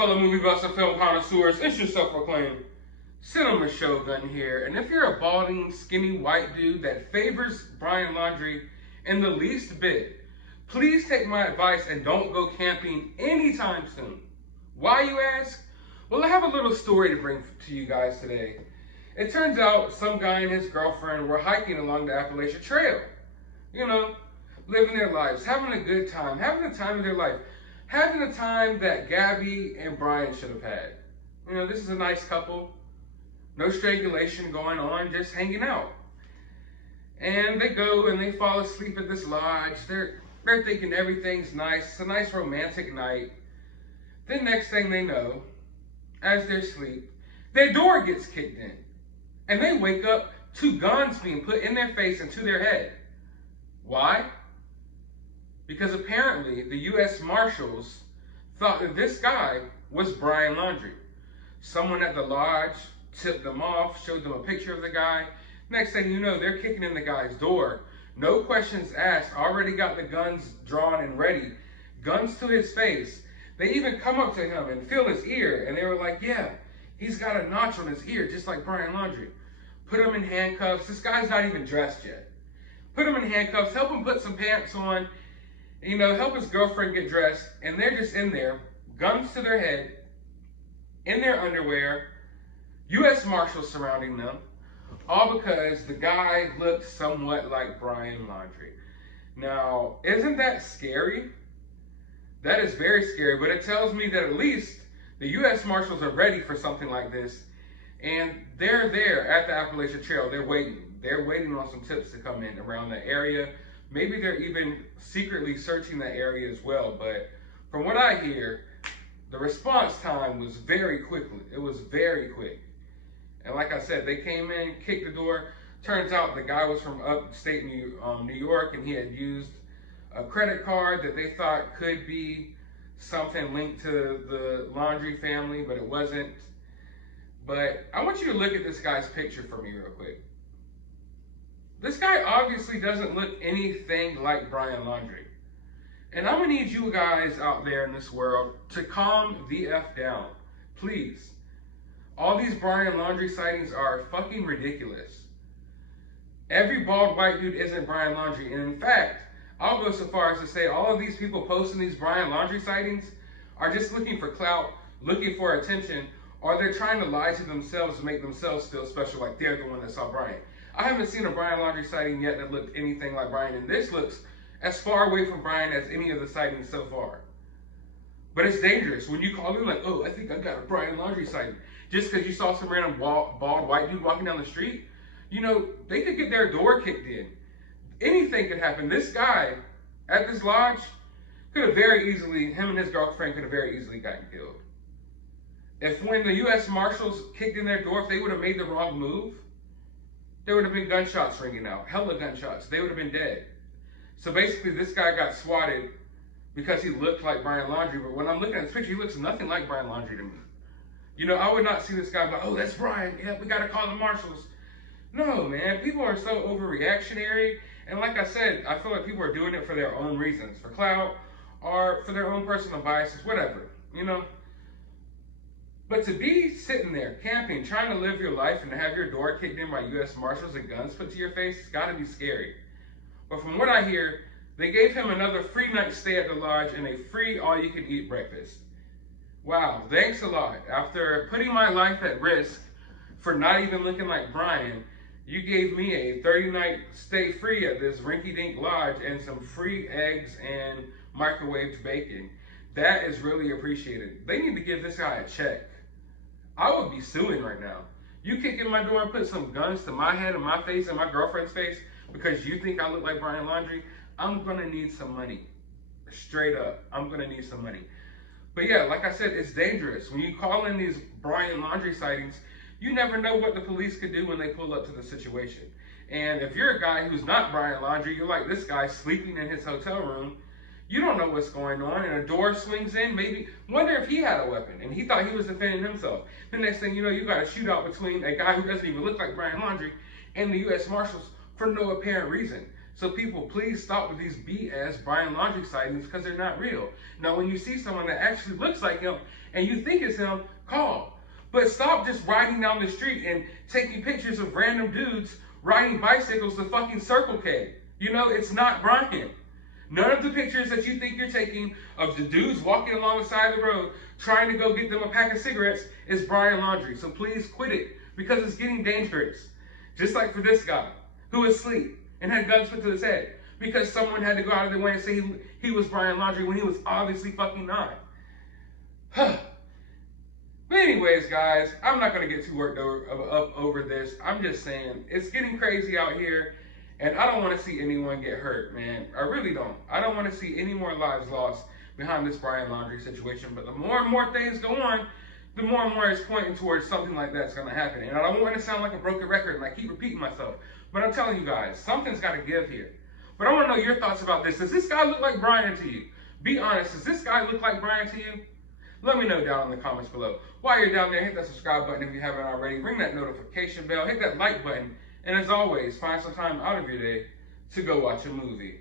fellow movie buffs and film connoisseurs? It's your self-proclaimed cinema shogun here. And if you're a balding, skinny white dude that favors Brian Laundrie in the least bit, please take my advice and don't go camping anytime soon. Why, you ask? Well, I have a little story to bring to you guys today. It turns out some guy and his girlfriend were hiking along the Appalachian Trail. You know, living their lives, having a good time, having the time of their life, having the time that Gabby and Brian should have had. You know, this is a nice couple. No strangulation going on, just hanging out. And they go and they fall asleep at this lodge. They're thinking everything's nice. It's a nice romantic night. Then next thing they know, as they're asleep, their door gets kicked in. And they wake up to guns being put in their face and to their head. Why? Because apparently the U.S. Marshals thought that this guy was Brian Laundrie. Someone at the lodge tipped them off, showed them a picture of the guy. Next thing you know, they're kicking in the guy's door. No questions asked, already got the guns drawn and ready. Guns to his face. They even come up to him and feel his ear, and they were like, yeah, he's got a notch on his ear, just like Brian Laundrie. Put him in handcuffs. This guy's not even dressed yet. Put him in handcuffs, help him put some pants on, you know, help his girlfriend get dressed, and they're just in there, guns to their head, in their underwear, U.S. Marshals surrounding them, all because the guy looked somewhat like Brian Laundrie. Now, isn't that scary? That is very scary, but it tells me that at least the U.S. Marshals are ready for something like this, and they're there at the Appalachian Trail. They're waiting. They're waiting on some tips to come in around the area. Maybe they're even secretly searching that area as well, but from what I hear, the response time was very quickly. It was very quick. And like I said, they came in, kicked the door. Turns out the guy was from upstate New York, and he had used a credit card that they thought could be something linked to the Laundrie family, but it wasn't. But I want you to look at this guy's picture for me real quick. This guy obviously doesn't look anything like Brian Laundrie. And I'm gonna need you guys out there in this world to calm the F down, please. All these Brian Laundrie sightings are fucking ridiculous. Every bald white dude isn't Brian Laundrie. And in fact, I'll go so far as to say all of these people posting these Brian Laundrie sightings are just looking for clout, looking for attention, or they're trying to lie to themselves to make themselves feel special, like they're the one that saw Brian. I haven't seen a Brian Laundrie sighting yet that looked anything like Brian, and this looks as far away from Brian as any of the sightings so far. But it's dangerous. When you call them like, oh, I think I got a Brian Laundrie sighting, just because you saw some random bald white dude walking down the street, you know, they could get their door kicked in. Anything could happen. This guy at this lodge could have very easily, him and his girlfriend could have very easily gotten killed. If when the U.S. Marshals kicked in their door, if they would have made the wrong move, there would have been gunshots ringing out, hella gunshots. They would have been dead. So basically, this guy got swatted because he looked like Brian Laundrie. But when I'm looking at this picture, he looks nothing like Brian Laundrie to me. You know, I would not see this guy like, oh, that's Brian. Yeah, we got to call the Marshals. No, man. People are so overreactionary. And like I said, I feel like people are doing it for their own reasons, for clout or for their own personal biases, whatever, you know. But to be sitting there camping, trying to live your life and to have your door kicked in by U.S. Marshals and guns put to your face, it's got to be scary. But from what I hear, they gave him another free night stay at the lodge and a free all-you-can-eat breakfast. Wow, thanks a lot. After putting my life at risk for not even looking like Brian, you gave me a 30-night stay free at this rinky-dink lodge and some free eggs and microwaved bacon. That is really appreciated. They need to give this guy a check. I would be suing right now. You kick in my door and put some guns to my head and my face and my girlfriend's face because you think I look like Brian Laundrie, I'm gonna need some money. Straight up, I'm gonna need some money. But yeah, like I said, it's dangerous. When you call in these Brian Laundrie sightings, you never know what the police could do when they pull up to the situation. And if you're a guy who's not Brian Laundrie, you're like this guy sleeping in his hotel room, you don't know what's going on, and a door swings in, maybe, wonder if he had a weapon, and he thought he was defending himself. The next thing you know, you got a shootout between a guy who doesn't even look like Brian Laundrie and the U.S. Marshals for no apparent reason. So people, please stop with these BS Brian Laundrie sightings because they're not real. Now, when you see someone that actually looks like him and you think it's him, call. But stop just riding down the street and taking pictures of random dudes riding bicycles to fucking Circle K. You know, it's not Brian. None of the pictures that you think you're taking of the dudes walking along the side of the road trying to go get them a pack of cigarettes is Brian Laundrie. So please quit it because it's getting dangerous. Just like for this guy who was asleep and had guns put to his head because someone had to go out of their way and say he was Brian Laundrie when he was obviously fucking not. But anyways, guys, I'm not going to get too worked up over this. I'm just saying it's getting crazy out here, and I don't want to see anyone get hurt, man. I really don't. I don't want to see any more lives lost behind this Brian Laundrie situation. But the more and more things go on, the more and more it's pointing towards something like that's going to happen. And I don't want to sound like a broken record, and I keep repeating myself. But I'm telling you guys, something's got to give here. But I want to know your thoughts about this. Does this guy look like Brian to you? Be honest. Does this guy look like Brian to you? Let me know down in the comments below. While you're down there, hit that subscribe button if you haven't already. Ring that notification bell. Hit that like button. And as always, find some time out of your day to go watch a movie.